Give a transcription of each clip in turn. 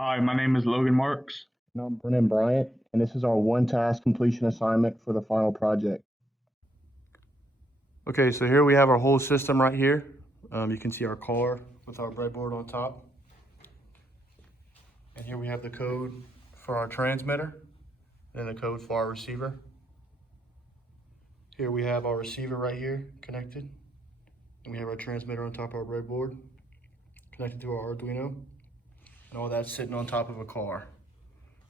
Hi, my name is Logan Marks. And I'm Brennan Bryant, and this is our one task completion assignment for the final project. Okay, so here we have our whole system right here. You can see our car with our breadboard on top. And here we have the code for our transmitter and the code for our receiver. Here we have our receiver right here connected. And we have our transmitter on top of our breadboard connected to our Arduino. And all that's sitting on top of a car,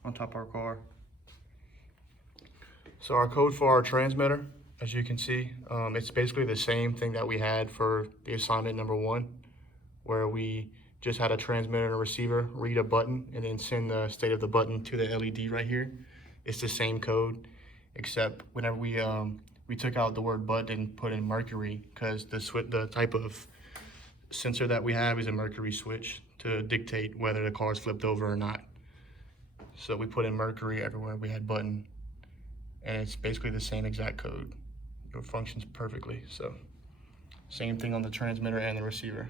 on top of our car. So our code for our transmitter, as you can see, it's basically the same thing that we had for the assignment number 1, where we just had a transmitter and a receiver read a button and then send the state of the button to the LED right here. It's the same code, except whenever we took out the word button and put in Mercury, because the type of sensor that we have is a Mercury switch to dictate whether the car is flipped over or not. So we put in Mercury everywhere we had button, and it's basically the same exact code. It functions perfectly. So same thing on the transmitter and the receiver.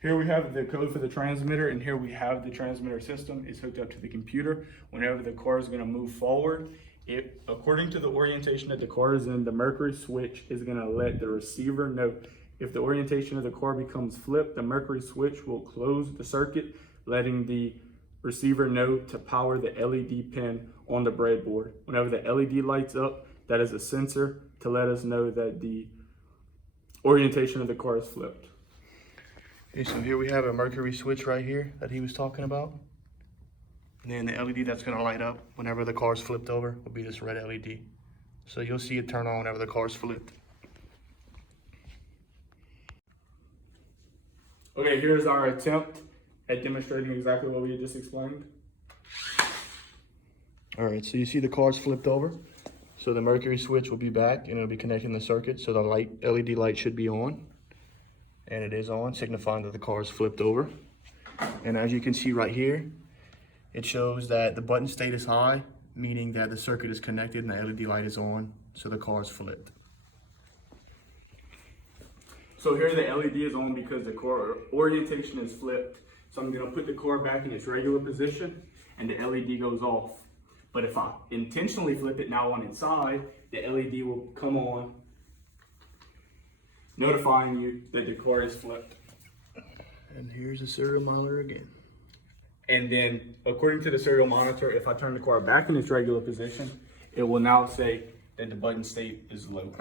Here we have the code for the transmitter, and here we have the transmitter system is hooked up to the computer. Whenever the car is going to move forward, according to the orientation that the car is in, the Mercury switch is going to let the receiver know. If the orientation of the car becomes flipped, the Mercury switch will close the circuit, letting the receiver know to power the LED pin on the breadboard. Whenever the LED lights up, that is a sensor to let us know that the orientation of the car is flipped. Okay, so here we have a Mercury switch right here that he was talking about. And then the LED that's gonna light up whenever the car's flipped over will be this red LED. So you'll see it turn on whenever the car's flipped. Okay, here's our attempt at demonstrating exactly what we had just explained. All right, so you see the car's flipped over. So the Mercury switch will be back and it'll be connecting the circuit. So the LED light should be on. And it is on, signifying that the car is flipped over. And as you can see right here, it shows that the button state is high, meaning that the circuit is connected and the LED light is on, so the car is flipped. So here the LED is on because the car orientation is flipped. So I'm gonna put the car back in its regular position and the LED goes off. But if I intentionally flip it now on its side, the LED will come on, notifying you that the car is flipped. And here's the serial monitor again. And then according to the serial monitor, if I turn the car back in its regular position, it will now say that the button state is low.